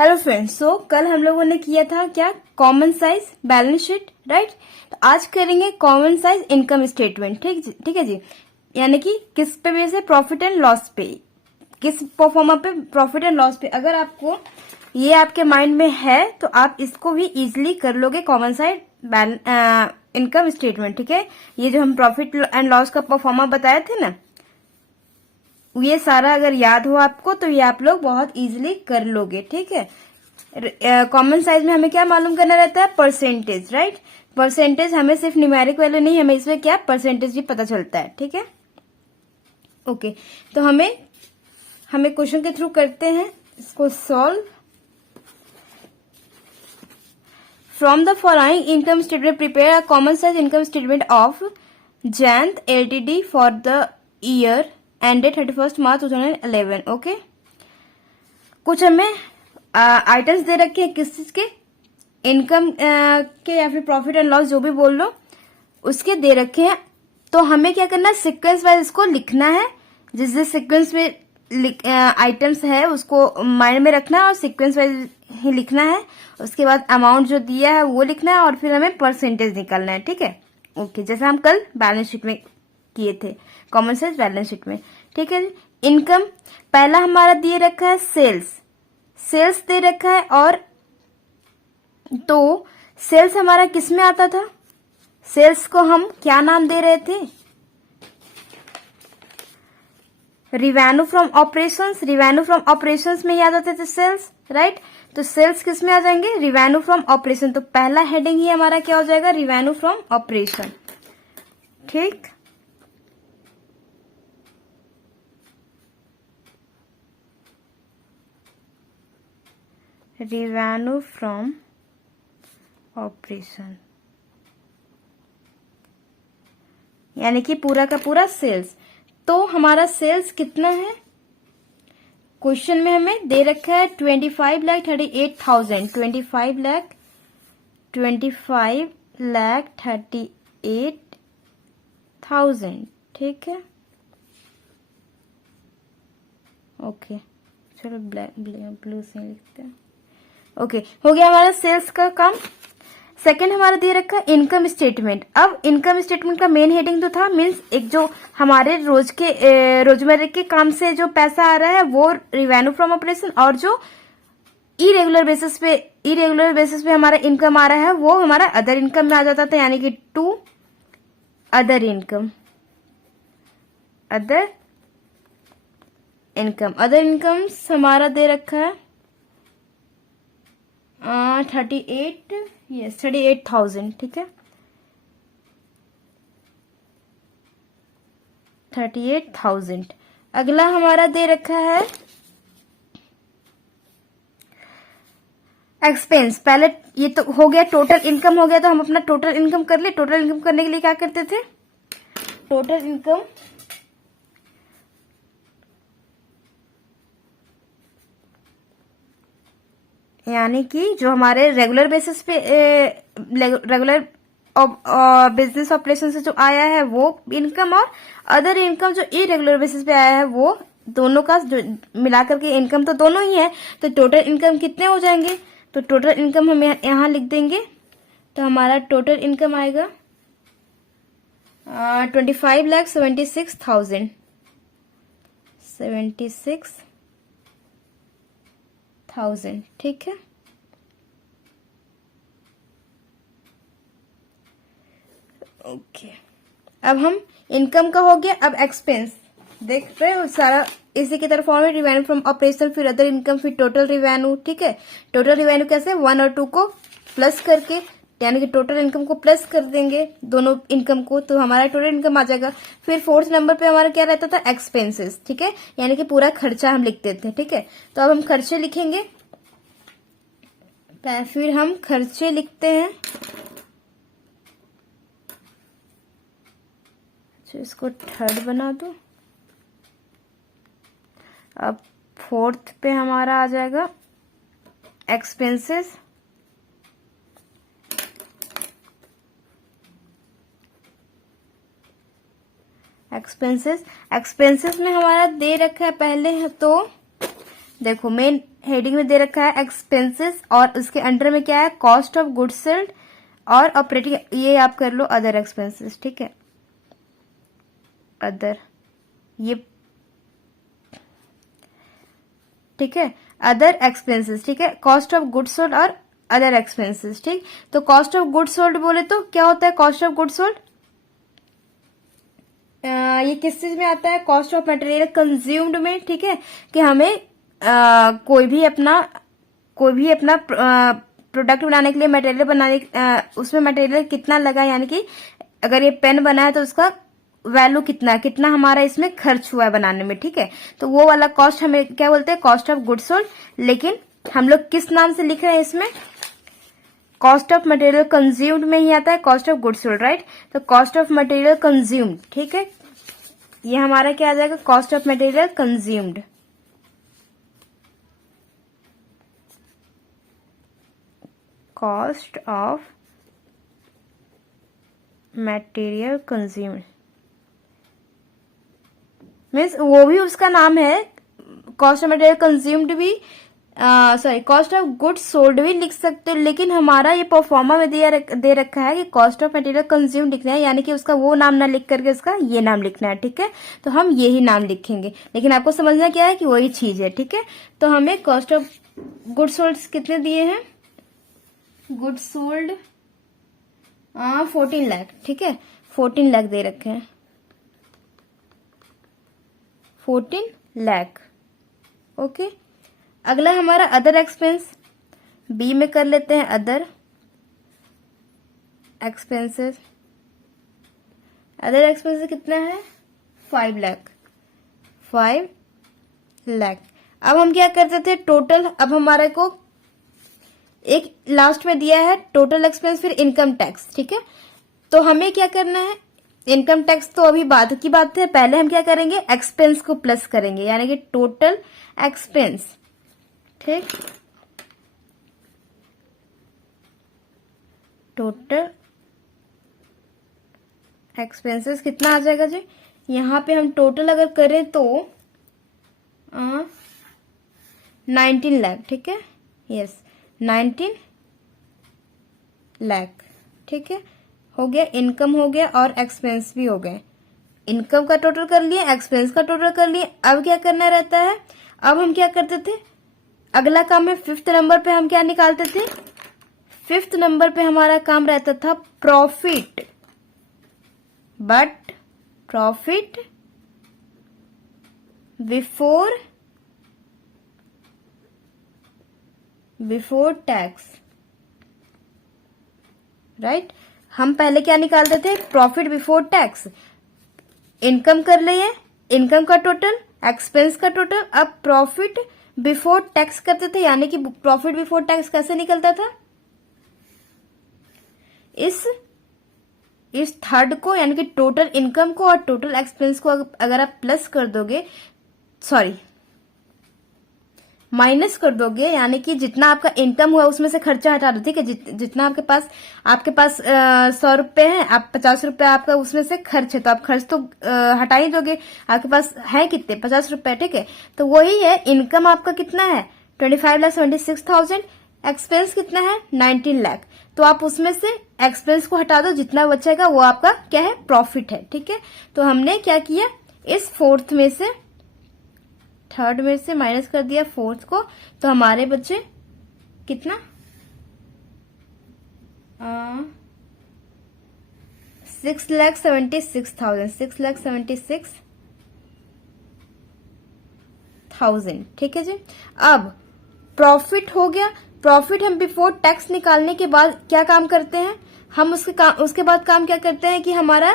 Hello friends, सो कल हम लोगों ने किया था क्या, common size balance sheet, right. तो आज करेंगे कॉमन साइज इनकम स्टेटमेंट। ठीक है जी। यानी कि किस पे बेस है, प्रॉफिट एंड लॉस पे, किस परफॉर्मा पे, प्रॉफिट एंड लॉस पे। अगर आपको ये आपके माइंड में है तो आप इसको भी इजिली कर लोगे, कॉमन साइज इनकम स्टेटमेंट। ठीक है, ये जो हम प्रॉफिट एंड लॉस का परफॉर्मा बताए थे ना, ये सारा अगर याद हो आपको तो ये आप लोग बहुत इजीली कर लोगे। ठीक है। कॉमन साइज में हमें क्या मालूम करना रहता है, परसेंटेज, राइट। परसेंटेज हमें सिर्फ न्यूमेरिक वैल्यू नहीं, हमें इसमें क्या परसेंटेज भी पता चलता है। ठीक है, ओके। तो हमें क्वेश्चन के थ्रू करते हैं इसको solve. From the following income statement prepare a common size income statement of Jayant LTD for the year ended 31 March 2011। Okay, कुछ हमें आइटम्स दे रखे हैं, किस चीज के, इनकम के या फिर प्रॉफिट एंड लॉस, जो भी बोल लो, उसके दे रखे हैं। तो हमें क्या करना है, सीक्वेंस वाइज इसको लिखना है। जिस जिस सीक्वेंस में आइटम्स है उसको माइंड में रखना है और सीक्वेंस वाइज ही लिखना है। उसके बाद अमाउंट जो दिया है वो लिखना है और फिर हमें परसेंटेज निकालना है। ठीक है, ओके, जैसे हम कल बैलेंस शीट में किए थे, कॉमन साइज बैलेंस शीट में। ठीक है, इनकम पहला हमारा दिए रखा है सेल्स दे रखा है। और तो सेल्स हमारा किस में आता था, सेल्स को हम क्या नाम दे रहे थे, revenue from operations. Revenue from operations में याद आते थे सेल्स, राइट। तो सेल्स किस में आ जाएंगे, रिवेन्यू फ्रॉम ऑपरेशन। तो पहला हेडिंग ही हमारा क्या हो जाएगा, रिवेन्यू फ्रॉम ऑपरेशन। ठीक, रिवेन्यू फ्रॉम ऑपरेशन यानी कि पूरा का पूरा सेल्स। तो हमारा सेल्स कितना है, क्वेश्चन में हमें दे रखा है 25,38,000। 25,38,000। ठीक है, ओके, चलो ब्लू से लिखते हैं। ओके, हो गया हमारा सेल्स का काम। सेकंड हमारा दे रखा है इनकम स्टेटमेंट। अब इनकम स्टेटमेंट का मेन हेडिंग जो था, मीन्स एक जो हमारे रोजमर्रा के काम से जो पैसा आ रहा है वो रिवेन्यू फ्रॉम ऑपरेशन, और जो इरेगुलर बेसिस पे हमारा इनकम आ रहा है वो हमारा अदर इनकम में आ जाता था, यानी कि to other income. Other income हमारा दे रखा है 38,000। ठीक है, 38,000। अगला हमारा दे रखा है एक्सपेंस। पहले ये तो हो गया, टोटल इनकम हो गया, तो हम अपना टोटल इनकम कर ले। टोटल इनकम करने के लिए क्या करते थे, टोटल इनकम यानी कि जो हमारे रेगुलर बेसिस पे रेगुलर बिजनेस ऑपरेशन से जो आया है वो इनकम, और अदर इनकम जो इरेगुलर बेसिस पे आया है वो, दोनों का जो मिलाकर के इनकम तो दोनों ही है। तो टोटल इनकम कितने हो जाएंगे, तो टोटल इनकम हम यहाँ लिख देंगे। तो हमारा टोटल इनकम आएगा 25,76,000। 76,000। ठीक है, ओके। अब हम इनकम का हो गया, अब एक्सपेंस देख रहे हो सारा इसी की तरफ फॉर्म है, रिवेन्यू फ्रॉम ऑपरेशन, फिर अदर इनकम, फिर टोटल रिवेन्यू। ठीक है, टोटल रिवेन्यू कैसे, 1 और 2 को प्लस करके, यानी कि टोटल इनकम को प्लस कर देंगे दोनों इनकम को, तो हमारा टोटल इनकम आ जाएगा। फिर फोर्थ नंबर पे हमारा क्या रहता था, एक्सपेंसेस। ठीक है, यानी कि पूरा खर्चा हम लिखते थे। ठीक है, तो अब हम खर्चे लिखेंगे। फिर हम खर्चे लिखते हैं, तो इसको थर्ड बना दो। अब फोर्थ पे हमारा आ जाएगा एक्सपेंसेस। एक्सपेंसेस में हमारा दे रखा है पहले है, तो देखो मेन हेडिंग में दे रखा है एक्सपेंसेस और उसके अंडर में क्या है कॉस्ट ऑफ गुड्स सोल्ड और ऑपरेटिंग, ये आप कर लो अदर एक्सपेंसेस, ठीक है, अदर, ये ठीक है, अदर एक्सपेंसेस, ठीक है, कॉस्ट ऑफ गुड्स सोल्ड और अदर एक्सपेंसेस, ठीक। तो कॉस्ट ऑफ गुड्स सोल्ड बोले तो क्या होता है कॉस्ट ऑफ गुड्स सोल्ड, ये किस चीज में आता है, कॉस्ट ऑफ मटेरियल कंज्यूम्ड में, ठीक है, कि हमें कोई भी अपना प्रोडक्ट बनाने के लिए मटेरियल बनाने, उसमें मटेरियल कितना लगा, यानी कि अगर ये पेन बना है तो उसका वैल्यू कितना हमारा इसमें खर्च हुआ है बनाने में, ठीक है। तो वो वाला कॉस्ट हमें क्या बोलते हैं कॉस्ट ऑफ गुड्स सोल्ड। लेकिन हम लोग किस नाम से लिख रहे हैं इसमें, कॉस्ट ऑफ मटेरियल कंज्यूम्ड में ही आता है cost of goods sold, right. तो कॉस्ट ऑफ मटेरियल कंज्यूम्ड, ठीक है, ये हमारा क्या आ जाएगा cost of material consumed, cost of material consumed means वो भी उसका नाम है, कॉस्ट ऑफ मटेरियल कंज्यूम्ड भी, sorry cost of goods sold भी लिख सकते हो, लेकिन हमारा ये परफॉर्मा में दे रखा है कि कॉस्ट ऑफ मटेरियल कंज्यूम्ड लिखना है, यानी कि उसका वो नाम ना लिख करके उसका ये नाम लिखना है, ठीक है। तो हम यही नाम लिखेंगे, लेकिन आपको समझना क्या है कि वही चीज है, ठीक है। तो हमें कॉस्ट ऑफ गुड्स सोल्ड कितने दिए हैं, गुड्स सोल्ड 14 लाख, ठीक है, 14 लाख दे रखे हैं, 14 लाख, ओके। अगला हमारा अदर एक्सपेंस, बी में कर लेते हैं अदर एक्सपेंसेस, अदर एक्सपेंसेस कितना है 5 लाख, 5 लाख। अब हम क्या करते थे टोटल, अब हमारे को एक लास्ट में दिया है टोटल एक्सपेंस फिर इनकम टैक्स, ठीक है। तो हमें क्या करना है, इनकम टैक्स तो अभी बाद की बात है, पहले हम क्या करेंगे एक्सपेंस को प्लस करेंगे, यानी कि टोटल एक्सपेंस, ठीक, टोटल एक्सपेंसेस कितना आ जाएगा जी, यहां पे हम टोटल अगर करें तो 19 लाख, ठीक है, यस 19 लाख, ठीक है, हो गया, इनकम हो गया और एक्सपेंस भी हो गए, इनकम का टोटल कर लिए, एक्सपेंस का टोटल कर लिए। अब क्या करना रहता है, अब हम क्या करते थे, अगला काम है 5th नंबर पे हम क्या निकालते थे, 5th नंबर पे हमारा काम रहता था profit, but profit before tax, right. हम पहले क्या निकालते थे प्रॉफिट बिफोर टैक्स, इनकम कर लिए, इनकम का टोटल, एक्सपेंस का टोटल, अब प्रॉफिट बिफोर टैक्स करते थे, यानी कि प्रॉफिट बिफोर टैक्स कैसे निकलता था, इस थर्ड को यानी कि टोटल इनकम को और टोटल एक्सपेंस को अगर आप प्लस कर दोगे, सॉरी माइनस कर दोगे, यानी कि जितना आपका इनकम हुआ उसमें से खर्चा हटा दो, ठीक है, जितना आपके पास 100 रुपए है, आप 50 रुपए आपका उसमें से खर्च है, तो आप खर्च तो हटा ही दोगे, आपके पास है कितने 50 रुपए, ठीक है। तो वही है, इनकम आपका कितना है 25,76,000, एक्सपेंस कितना है 19 लाख, तो आप उसमें से एक्सपेंस को हटा दो, जितना बचेगा वो आपका क्या है प्रॉफिट है, ठीक है। तो हमने क्या किया, इस थर्ड में से माइनस कर दिया फोर्थ को, तो हमारे बचे कितना 6,76,000, ठीक है जी। अब प्रॉफिट हो गया, प्रॉफिट हम बिफोर टैक्स निकालने के बाद क्या काम करते हैं, हम उसके बाद काम क्या करते हैं कि हमारा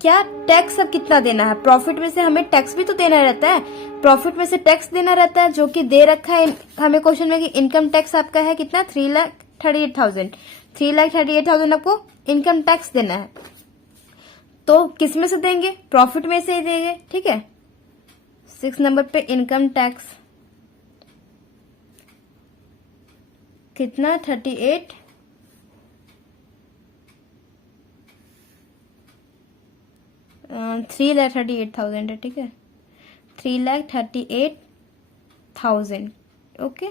क्या टैक्स अब कितना देना है, प्रॉफिट में से हमें टैक्स भी तो देना रहता है, प्रॉफिट में से टैक्स देना रहता है, जो कि दे रखा है हमें क्वेश्चन में कि इनकम टैक्स आपका है कितना 3,38,000, 3,38,000 आपको इनकम टैक्स देना है। तो किस में से देंगे, प्रॉफिट में से ही देंगे, ठीक है। 6 नंबर पे इनकम टैक्स कितना 3,38,000 है, ठीक है, 3,38,000, ओके,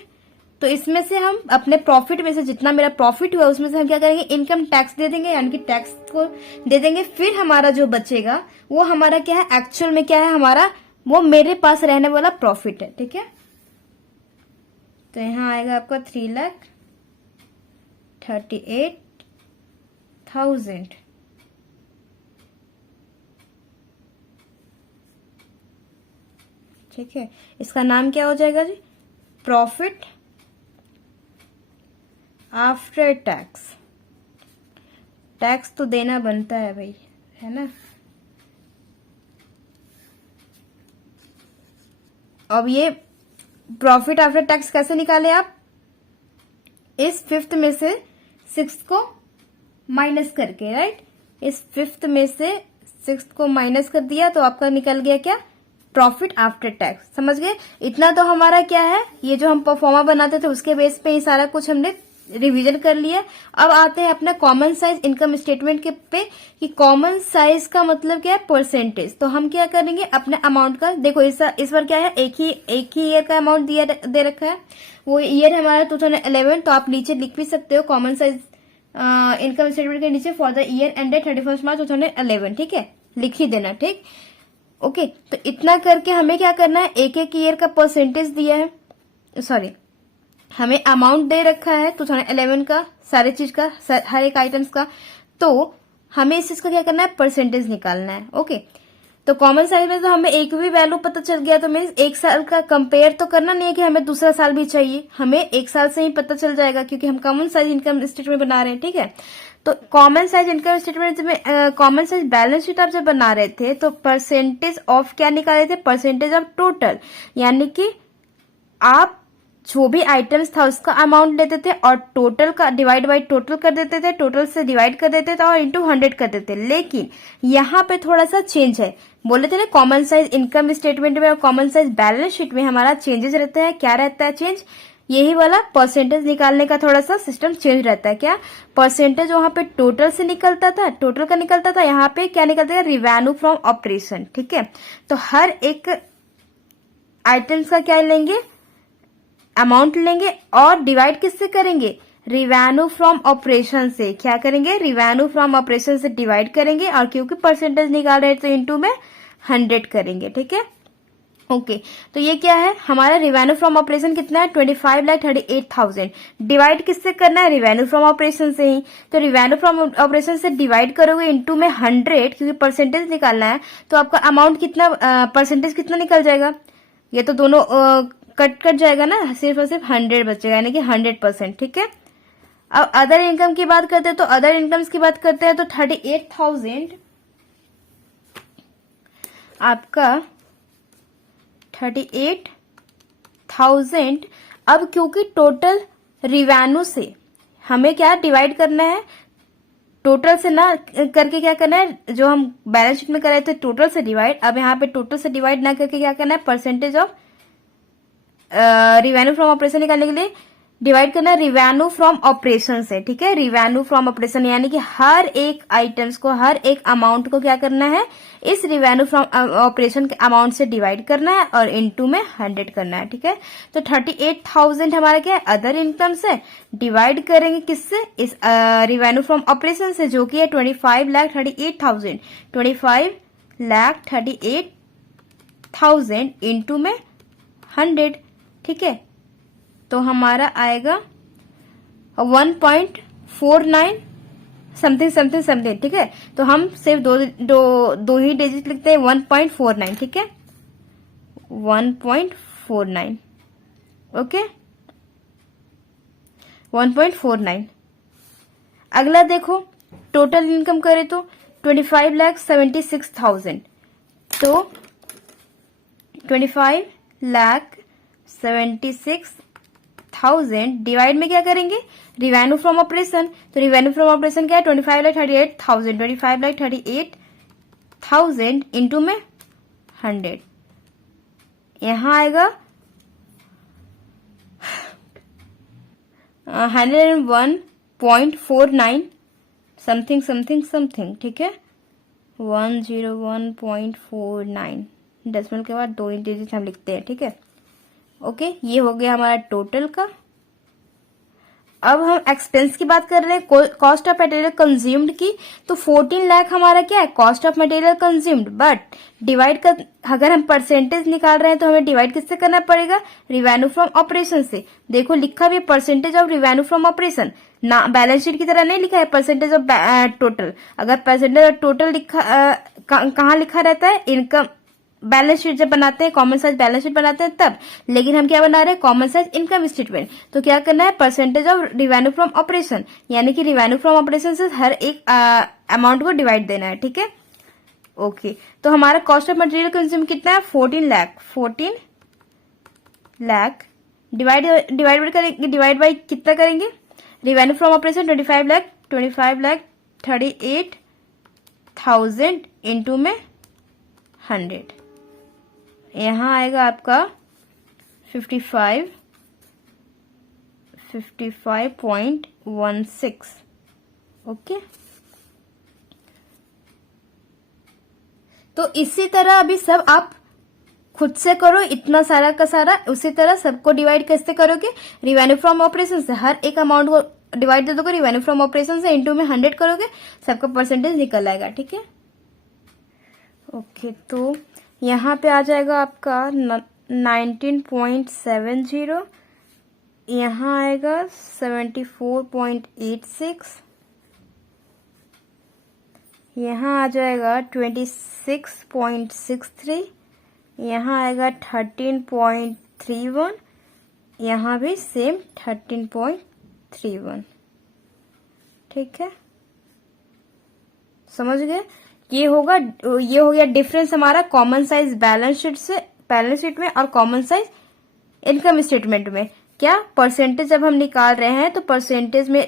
तो इसमें से हम अपने प्रॉफिट में से जितना मेरा प्रॉफिट हुआ उसमें से हम क्या करेंगे, इनकम टैक्स दे देंगे, यानी कि टैक्स को दे देंगे। फिर हमारा जो बचेगा वो हमारा क्या है, एक्चुअल में क्या है हमारा, वो मेरे पास रहने वाला प्रॉफिट है। ठीक है, तो यहाँ आएगा आपका 3,38,000। ठीक है, इसका नाम क्या हो जाएगा जी, प्रॉफिट आफ्टर टैक्स। टैक्स तो देना बनता है भाई, है ना। अब ये प्रॉफिट आफ्टर टैक्स कैसे निकाले आप, इस 5th में से 6th को माइनस करके, राइट। इस 5th में से 6th को माइनस कर दिया तो आपका निकल गया क्या, प्रॉफिट आफ्टर टैक्स। समझ गए, इतना तो हमारा क्या है, ये जो हम परफॉर्मा बनाते थे उसके बेस पे ये सारा कुछ हमने रिवीजन कर लिया। अब आते हैं अपना कॉमन साइज इनकम स्टेटमेंट के पे, कि कॉमन साइज का मतलब क्या है, परसेंटेज। तो हम क्या करेंगे, अपने अमाउंट का देखो, इस बार क्या है, एक ही ईयर का अमाउंट दे रखा है, वो ईयर हमारा 2011। तो आप नीचे लिख भी सकते हो कॉमन साइज इनकम स्टेटमेंट के नीचे फॉर द ईयर एंडेड 31 मार्च 2011। ठीक है, लिख ही देना। ठीक, ओके, तो इतना करके हमें क्या करना है, एक एक ईयर का परसेंटेज दिया है, सॉरी हमें अमाउंट दे रखा है 2011 का, सारे चीज का, हर एक आइटम्स का। तो हमें इस चीज का क्या करना है, परसेंटेज निकालना है। ओके, तो कॉमन साइज में तो हमें एक भी वैल्यू पता चल गया, तो मीन्स एक साल का कंपेयर तो करना नहीं है कि हमें दूसरा साल भी चाहिए, हमें एक साल से ही पता चल जाएगा, क्योंकि हम कॉमन साइज इनकम स्टेटमेंट बना रहे हैं। ठीक है, तो कॉमन साइज इनकम स्टेटमेंट में कॉमन साइज बैलेंस शीट आप जब बना रहे थे तो परसेंटेज ऑफ क्या निकाले थे, परसेंटेज ऑफ टोटल, यानी कि आप जो भी आइटम्स था उसका अमाउंट लेते थे और टोटल का डिवाइड बाई टोटल कर देते थे, टोटल से डिवाइड कर देते थे और इंटू 100 कर देते थे। लेकिन यहाँ पे थोड़ा सा चेंज है, बोले थे ना कॉमन साइज इनकम स्टेटमेंट में और कॉमन साइज बैलेंस शीट में हमारा चेंजेस रहता है। क्या रहता है चेंज, यही वाला परसेंटेज निकालने का थोड़ा सा सिस्टम चेंज रहता है। क्या, परसेंटेज वहां पे टोटल से निकलता था, टोटल का निकलता था, यहाँ पे क्या निकलता है, रिवेन्यू फ्रॉम ऑपरेशन। ठीक है, तो हर एक आइटम्स का क्या लेंगे, अमाउंट लेंगे और डिवाइड किससे करेंगे, रिवेन्यू फ्रॉम ऑपरेशन से। क्या करेंगे, रिवेन्यू फ्रॉम ऑपरेशन से डिवाइड करेंगे, और क्योंकि परसेंटेज निकाल रहे हैं तो इंटू में 100 करेंगे। ठीक है, ओके, तो ये क्या है हमारा रिवेन्यू फ्रॉम ऑपरेशन कितना है, 25,38,000। डिवाइड किससे करना है, रिवेन्यू फ्रॉम ऑपरेशन से ही। तो रिवेन्यू फ्रॉम ऑपरेशन से डिवाइड करोगे इंटू में 100, क्योंकि परसेंटेज निकालना है, तो आपका अमाउंट कितना, परसेंटेज कितना निकल जाएगा, ये तो दोनों कट जाएगा ना, सिर्फ और सिर्फ 100 बचेगा, यानी कि 100%। ठीक है, अब अदर इनकम की बात करते हैं, तो अदर इनकम्स की बात करते हैं तो 38,000 आपका 38,000। अब क्योंकि टोटल रिवेन्यू से हमें क्या डिवाइड करना है, टोटल से ना करके क्या करना है, जो हम बैलेंस शीट में कर रहे थे टोटल से डिवाइड, अब यहाँ पे टोटल से डिवाइड ना करके क्या करना है, percentage of revenue from operation निकालने के लिए डिवाइड करना है रिवेन्यू फ्रॉम ऑपरेशन से। ठीक है, रिवेन्यू फ्रॉम ऑपरेशन यानी कि हर एक आइटम्स को, हर एक अमाउंट को क्या करना है, इस रिवेन्यू फ्रॉम ऑपरेशन के अमाउंट से डिवाइड करना है और इनटू में 100 करना है। ठीक है, तो 38,000 हमारा क्या है, अदर इनकम से, डिवाइड करेंगे किससे, इस रिवेन्यू फ्रॉम ऑपरेशन से, जो कि है 25,38,000। 25,38,000 इंटू में 100। ठीक है, तो हमारा आएगा 1.49 समथिंग समथिंग समथिंग। ठीक है, तो हम सिर्फ दो ही डिजिट लिखते हैं, 1.49। ठीक है, 1.49। ओके, 1.49। अगला देखो, टोटल इनकम करें तो 25,76,000। तो 25,76,000 डिवाइड में क्या करेंगे, रिवेन्यू फ्रॉम ऑपरेशन। तो रिवेन्यू फ्रॉम ऑपरेशन क्या है, 25,38,000। 25,38,000 इंटू में 100, यहां आएगा 101.49 समथिंग समथिंग समथिंग। ठीक है, 101.49, डेसिमल के बाद 2 डिजिट हम लिखते हैं। ठीक है, ओके, ये हो गया हमारा टोटल का। अब हम एक्सपेंस की बात कर रहे हैं, कॉस्ट ऑफ मटेरियल कंज्यूम्ड की। तो 14 लाख हमारा क्या है, cost of material consumed, but divide कर, अगर हम परसेंटेज निकाल रहे हैं तो हमें डिवाइड किससे करना पड़ेगा, रिवेन्यू फ्रॉम ऑपरेशन से। देखो लिखा भी percentage of revenue from operation, ना बैलेंस शीट की तरह नहीं लिखा है परसेंटेज ऑफ टोटल। अगर परसेंटेज ऑफ टोटल लिखा कहाँ लिखा रहता है, इनकम बैलेंस शीट जब बनाते हैं, कॉमन साइज बैलेंस शीट बनाते हैं तब। लेकिन हम क्या बना रहे हैं, कॉमन साइज इनकम स्टेटमेंट। तो क्या करना है, percentage of revenue from operation, यानी कि रिवेन्यू फ्रॉम ऑपरेशन से हर एक अमाउंट को डिवाइड देना है, ठीक है। ओके, तो हमारा कॉस्ट ऑफ मटेरियल कंज्यूम कितना है, 14 लाख डिवाइड करेंगे, डिवाइड बाई कितना करेंगे, revenue from operation 25 lakh 38,000 into में 100, यहां आएगा आपका 55.16। ओके, तो इसी तरह अभी सब आप खुद से करो, इतना सारा का सारा। उसी तरह सबको डिवाइड कैसे करोगे, रिवेन्यू फ्रॉम ऑपरेशन से, हर एक अमाउंट को डिवाइड दे दोगे रिवेन्यू फ्रॉम ऑपरेशन से, इंटू में 100 करोगे, सबका परसेंटेज निकल आएगा, ठीक है। ओके, तो यहाँ पे आ जाएगा आपका 19.70, यहाँ आएगा 74.86, यहाँ आ जाएगा 26.63, यहाँ आएगा 13.31, यहाँ भी सेम 13.31, ठीक है, समझ गए। ये हो गया डिफरेंस हमारा कॉमन साइज बैलेंस शीट में और कॉमन साइज इनकम स्टेटमेंट में। क्या परसेंटेज जब हम निकाल रहे हैं तो परसेंटेज में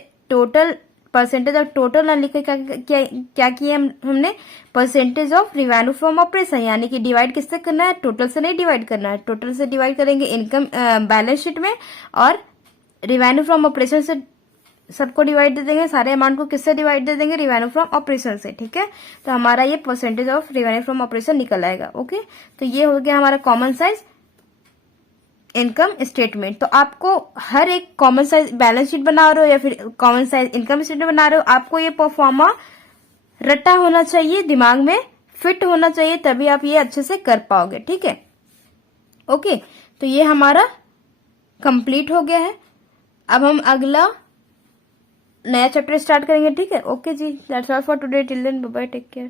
परसेंटेज ऑफ टोटल ना लिख के क्या किया हमने, percentage of revenue from operation, यानी कि डिवाइड किससे करना है, टोटल से नहीं डिवाइड करना है। टोटल से डिवाइड करेंगे इनकम बैलेंस शीट में, और रिवेन्यू फ्रॉम ऑपरेशन से सबको डिवाइड दे देंगे, सारे अमाउंट को किससे डिवाइड दे देंगे, रिवेन्यू फ्रॉम ऑपरेशन से, ठीक है। तो हमारा ये percentage of revenue from operation निकल आएगा। ओके, तो ये हो गया हमारा कॉमन साइज इनकम स्टेटमेंट। तो आपको हर एक कॉमन साइज बैलेंस शीट बना रहे हो या फिर कॉमन साइज इनकम स्टेटमेंट बना रहे हो, आपको ये परफॉर्मा रटा होना चाहिए, दिमाग में फिट होना चाहिए, तभी आप ये अच्छे से कर पाओगे, ठीक है। ओके, तो ये हमारा कंप्लीट हो गया है। अब हम अगला नया चैप्टर स्टार्ट करेंगे, ठीक है। ओके जी, that's all for today, till then bye bye, take care.